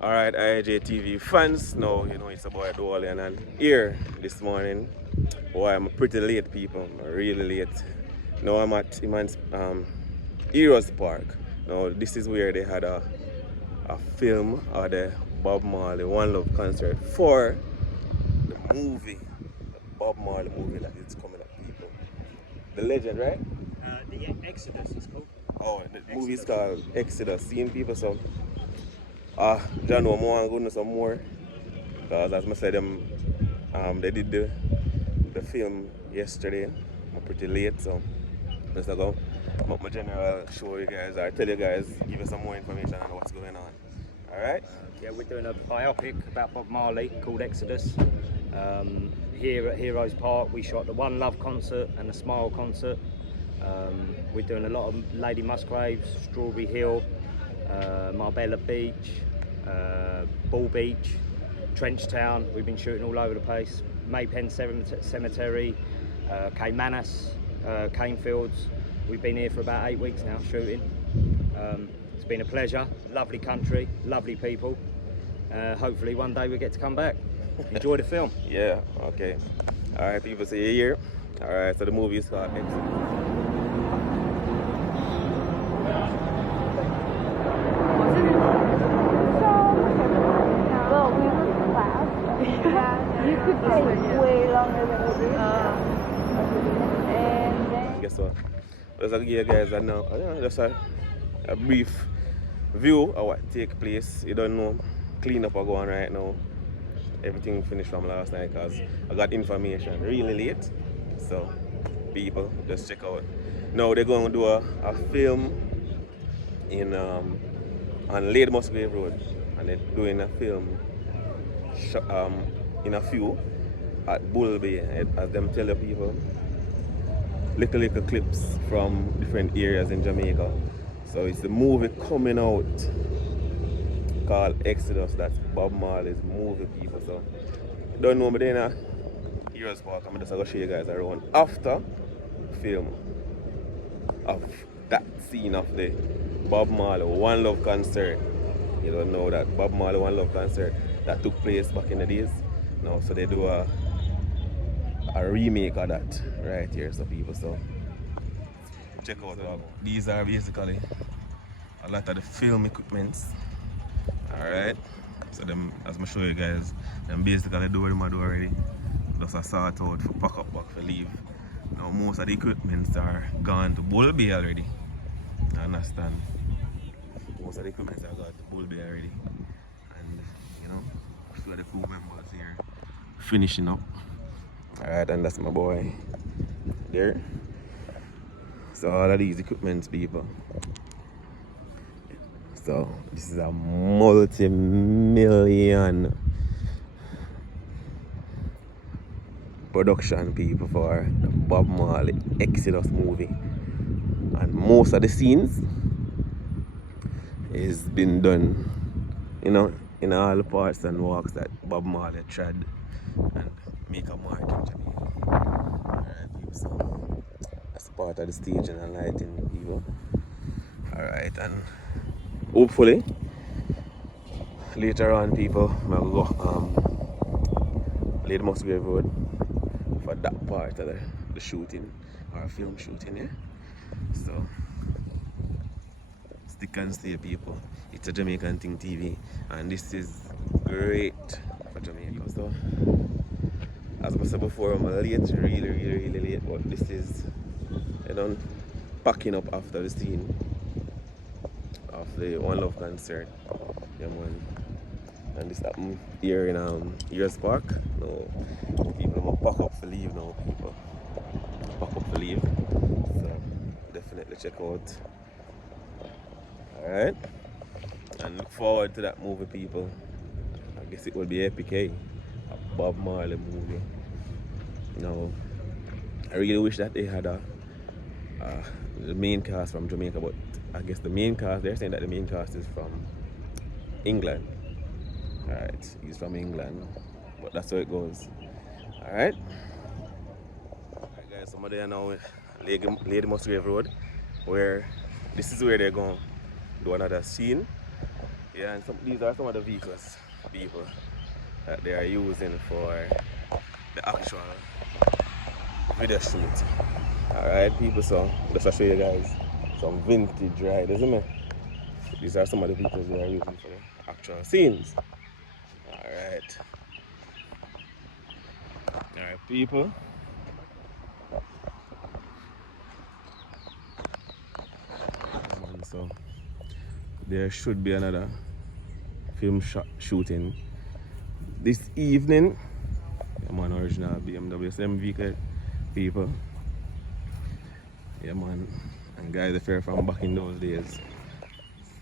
Alright, IJTV fans, now you know it's about Dwalian and here this morning. Boy, I'm pretty late, people. I'm really late. Now I'm at Heroes Park. Now this is where they had a film or the Bob Marley One Love concert for the movie, the Bob Marley movie that is coming up, people. The legend, right? The Exodus is called. Oh, the movie is called Exodus. Seeing people, so John know more and goodness some more. Because as I said, they did the film yesterday. I'm pretty late, so I'm just gonna go my general show you guys or tell you guys, give you some more information on what's going on. Alright? Yeah, we're doing a biopic about Bob Marley called Exodus. Here at Heroes Park, we shot the One Love concert and the Smile concert. We're doing a lot of Lady Musgraves, Strawberry Hill, Marbella Beach, Ball Beach, Trenchtown. We've been shooting all over the place. Maypen Cemetery, Caymanas, Canefields. We've been here for about 8 weeks now shooting. It's been a pleasure. Lovely country, lovely people. Hopefully one day we get to come back. Enjoy the film. Yeah, okay. Alright, people, see you here. Alright, so the movie is called Exodus. Well, we were fast. Yeah, you could take way longer than we did. And then... Guess what? Let's give you guys just a brief view of what take place. You don't know, clean up are going right now. Everything finished from last night because I got information really late. So people just check out. Now they're going to do a film in on Lady Musgrave Road, and they're doing a film in a few at Bull Bay, as them tell the people little clips from different areas in Jamaica. So it's the movie coming out called Exodus. That's Bob Marley's movie, people. So don't know, but then Heroes Park, I'm just going to show you guys around after film of that scene of the Bob Marley One Love concert. You don't know that Bob Marley One Love concert that took place back in the days. No, so they do a remake of that right here, so people, so check out that. These are basically a lot of the film equipments. Alright, so them, as I show you guys, them basically do them already. Just a sort out for pack up back for leave. Now most of the equipments are gone to Bull Bay already. I understand. Most of the equipments are gone to Bull Bay already. And you know, a few of the crew members here finishing up. Alright, and that's my boy there. So all of these equipments, people. So this is a multi-million production, people, for the Bob Marley Exodus movie. And most of the scenes is been done, you know, in all the parts and walks that Bob Marley tread and make a mark in Jamaica. Alright, people, so that's part of the staging and lighting, people. Alright, and hopefully later on, people, we'll go Lady Musgrave Road for that part of the shooting or film shooting, yeah. So stick and stay, people. It's a Jamaican Thing TV, and this is great for Jamaica. So as I said before, I'm late, really late, but this is, you know, packing up after the scene of the One Love concert. Yeah, man. And this happened here in Heroes Park. Now people will pack up for leave now, people. Pack up for leave. So definitely check out. Alright. And look forward to that movie, people. I guess it will be epic, eh? A Bob Marley movie. Now, I really wish that they had the main cast from Jamaica, but I guess the main cast, they're saying that the main cast is from England. Alright, he's from England, but that's how it goes. Alright? Alright guys, so I'm there now with Lady Musgrave Road, where this is where they're going to do another scene. Yeah, and these are some of the vehicles, people, that they are using for the actual video shoot. Alright, people, so just to show you guys some vintage rides, isn't it? These are some of the vehicles they are using for the actual scenes. Alright. Alright, people. So there should be another film shooting this evening. Yeah, man, original BMW, same vehicle, people. Yeah, man. And guys, if you're from back in those days,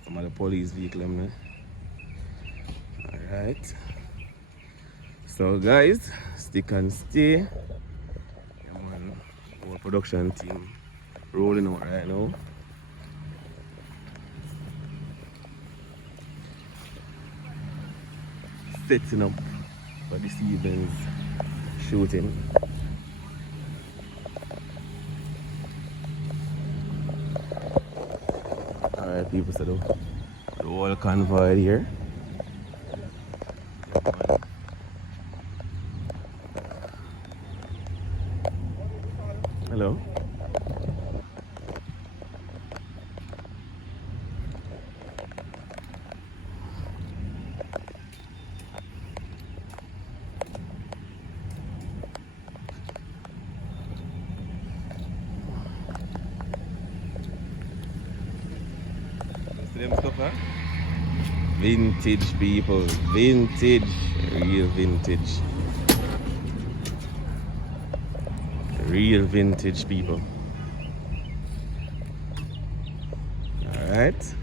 some of the police vehicle, man. Alright. So, guys, stick and stay. Yeah, man. Our production team rolling out right now. Setting up for this evening's shooting. Alright, people, so the whole convoy here. Hello. Them stuff, huh? Vintage, people, vintage, real vintage, real vintage, people. All right.